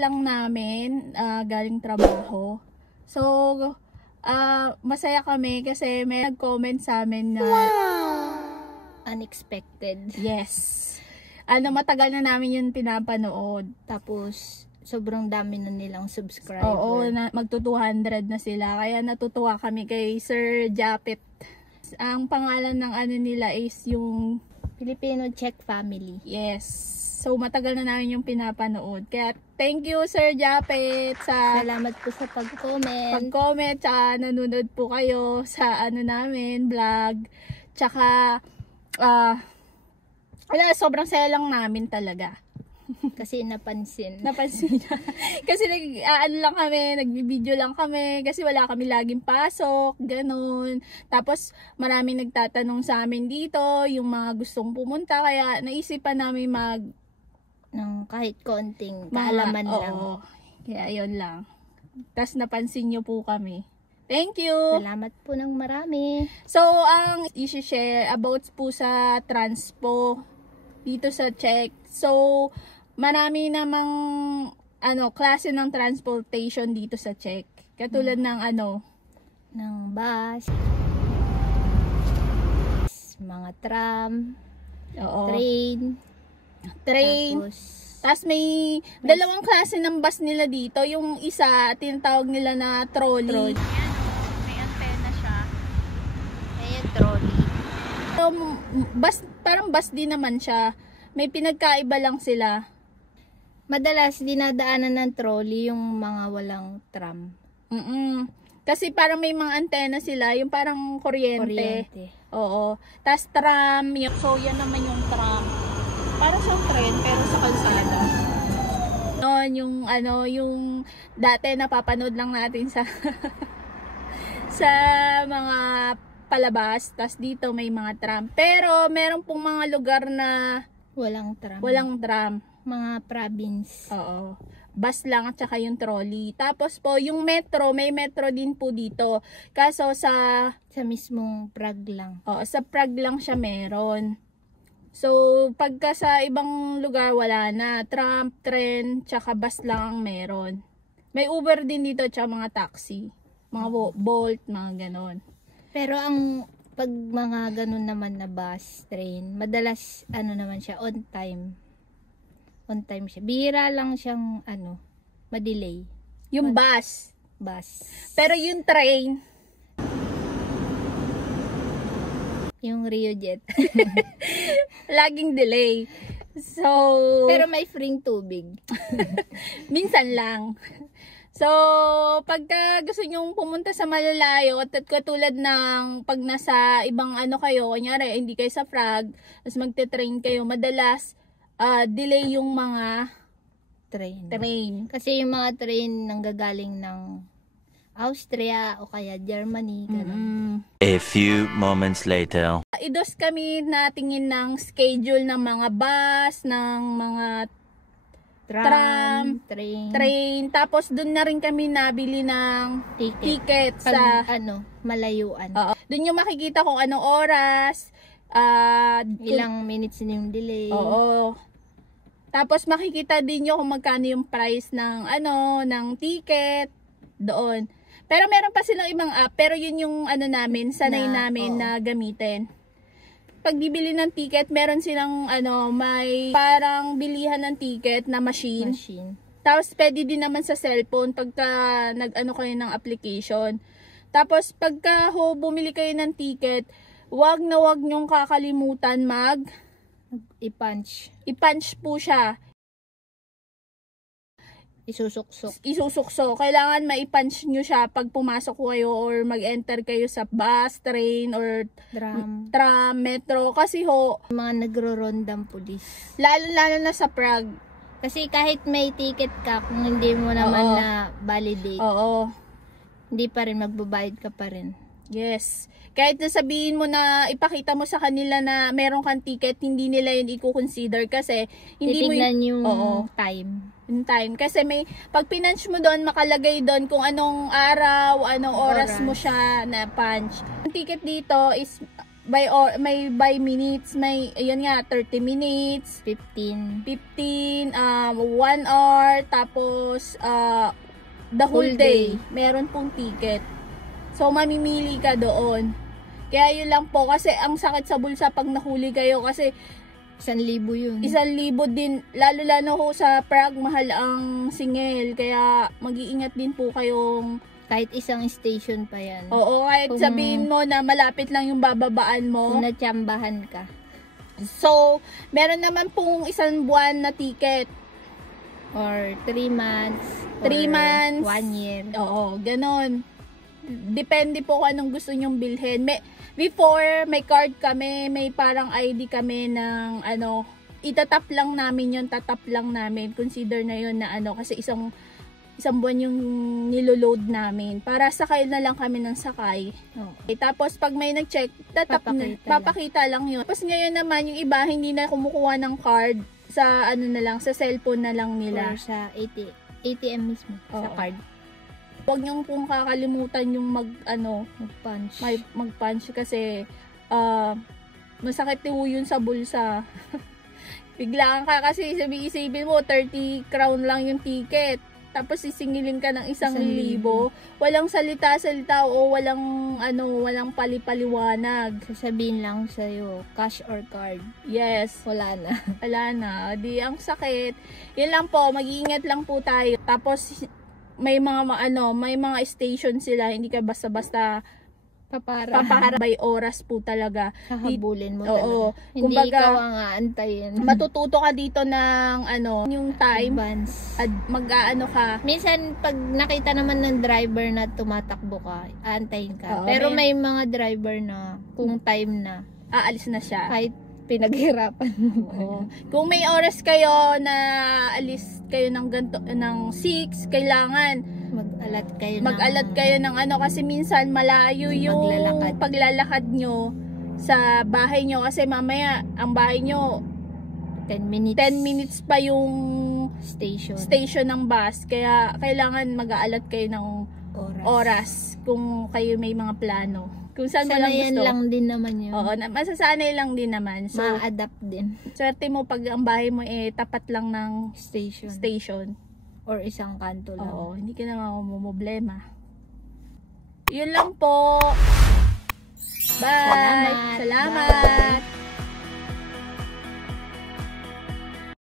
lang namin galing trabaho. So, masaya kami kasi may nag-comment sa amin na unexpected. Yes. Matagal na namin yun pinapanood. Tapos, sobrang dami na nilang subscriber. Oo, magto 200 na sila. Kaya natutuwa kami kay Sir Japet. Ang pangalan ng nila is yung Filipino Czech Family. Yes. So, matagal na namin yung pinapanood. Kaya, thank you Sir Japet sa salamat po sa pag-comment. Tsaka nanonood po kayo sa namin, vlog. Tsaka, sobrang saya lang namin talaga. Kasi napansin niya. Kasi lang kami, nagbibideo lang kami kasi wala kami laging pasok, ganun. Tapos maraming nagtatanong sa amin dito, yung mga gustong pumunta, kaya naisipan namin ng kahit konting kaalaman lang. Kaya yun lang. Tapos napansin nyo po kami. Thank you! Salamat po ng marami. So, ang i-share about po sa transpo dito sa Czech. So, marami namang klase ng transportation dito sa Czech. Katulad ng ng bus, mga tram, train. Tapos may dalawang klase ng bus nila dito. Yung isa, tinatawag nila na trolley. May antena siya. Ayan, trolley. Parang bus din naman siya. May pinagkaiba lang sila. Madalas dinadaanan ng trolley yung mga walang tram. Kasi parang may mga antena sila, yung parang kuryente. Oo. Tapos tram, so yan naman yung tram. Parang siyang tren pero sa kalsada. Yung dati napapanood lang natin sa sa mga palabas, tas dito may mga tram. Pero meron pong mga lugar na walang tram. Mga province. Oo. Bus lang at saka yung trolley. Tapos po, yung metro, may metro din po dito. Kaso sa mismong Prague lang. Oo, sa Prague lang siya meron. So, pagka sa ibang lugar wala na. Tram, tren, tsaka bus lang ang meron. May Uber din dito tsaka mga taxi. Mga Bolt, mga ganon. Pero pag mga ganun naman na bus, train, madalas naman siya on time. On time siya. Bihira lang siyang ma-delay. Yung bus. Pero yung train, yung RioJet, laging delay. So, pero may free tubig. Minsan lang. So, pagka gusto nyong pumunta sa malalayo, at katulad ng pag nasa ibang kayo, kunyari, hindi kayo sa Prague, tapos magte-train kayo, madalas, delay yung mga train. Kasi yung mga train nanggagaling ng Austria o kaya Germany, ganun. A few moments later. Idos kami natingin ng schedule ng mga bus, ng mga tram, train. Tapos doon na rin kami nabili ng ticket sa malayuan. Doon yung makikita kung anong oras, ilang minutes na yung delay. Oo. Tapos makikita din nyo kung magkano yung price ng ng ticket doon. Pero meron pa silang ibang app, pero yun yung namin, sanay namin na gamitin. Pag bibili ng ticket, meron silang may parang bilihan ng ticket na machine. Tapos pwede din naman sa cellphone pagka kayo ng application. Tapos pagka bumili kayo ng ticket, wag nyong kakalimutan i-punch po siya. Isusuksok. Kailangan ma-punch nyo siya pag pumasok kayo or mag-enter kayo sa bus, train, or tram, metro. Kasi mga nagro-rondang pulis. Lalo na sa Prague. Kasi kahit may ticket ka, kung hindi mo naman na validate, hindi pa rin, magbabayad ka pa rin. Yes. Kahit sabihin mo na ipakita mo sa kanila na meron kang ticket, hindi nila yun i-consider kasi hindi titignan yung time. Yung time. Kasi pag pinunch mo doon, makalagay doon kung anong araw, anong oras mo siya na punch. Ang ticket dito is by minutes, may ayun nga 30 minutes, 15. 15, 1 hour, tapos the whole day. Meron pong ticket. So mamimili ka doon. Kaya yun lang po, kasi ang sakit sa bulsa pag nahuli kayo, kasi 1,000 yun. 1,000 din, lalo ho sa Prague, mahal ang singil. Kaya mag-iingat din po kayong Kahit isang station pa yan. oo, kahit Kung- sabihin mo na malapit lang yung bababaan mo. Kung natsambahan ka. So, meron naman pong 1 buwan na ticket. Or 3 months. 3 months. 1 year. Oo, ganon. Depende po kung anong gusto nyong bilhin. Before, may card kami, may parang ID kami ng ano, itatap lang namin yun, tatap lang namin. Consider na yun na ano, kasi isang buwan yung niloload namin. Para sakay na lang kami ng sakay. Oo. Tapos pag may nag-check, papakita lang yun. Tapos ngayon naman, yung iba hindi na kumukuha ng card sa ano na lang, sa cellphone na lang nila. Or sa ATM mismo. Sa Oo. card. Huwag niyong pong kakalimutan yung Mag-punch. mag-punch kasi masakit po yun sa bulsa. Biglaan ka kasi isipin mo 30 crown lang yung ticket. Tapos sisingilin ka ng 1,000. Walang salita-salita o walang pali-paliwanag. Sasabihin lang sa'yo, cash or card. Yes. Wala na. Wala na. Di ang sakit. Yun lang po, mag-iingat lang po tayo. Tapos may mga station sila, hindi ka basta-basta papara by oras po talaga. Hahabulin mo Oo. talaga. Hindi Kumbaga, ikaw ang aantayin. matututo ka dito ng yung time Advance. at ka. Minsan, pag nakita naman ng driver na tumatakbo ka, aantayin ka. Oo, Pero may mga driver na, kung time na, Aalis na siya. kahit pinaghirapan mo. Oo. Kung may oras kayo na alis kayo ng 6, kailangan mag-alat kayo ng kasi minsan malayo yung paglalakad nyo sa bahay nyo, kasi mamaya ang bahay nyo 10 minutes. 10 minutes pa yung Station ng bus, kaya kailangan mag-aalat kayo ng oras kung kayo may mga plano. Kung saan mo lang Sanayan gusto. lang din naman yun. Oo, masasanay lang din naman. So, Ma-adapt din. swerte mo pag ang bahay mo tapat lang ng station. Or isang kanto lang. Oo, hindi ka na mamumblema. Yun lang po. Bye! Salamat! Salamat.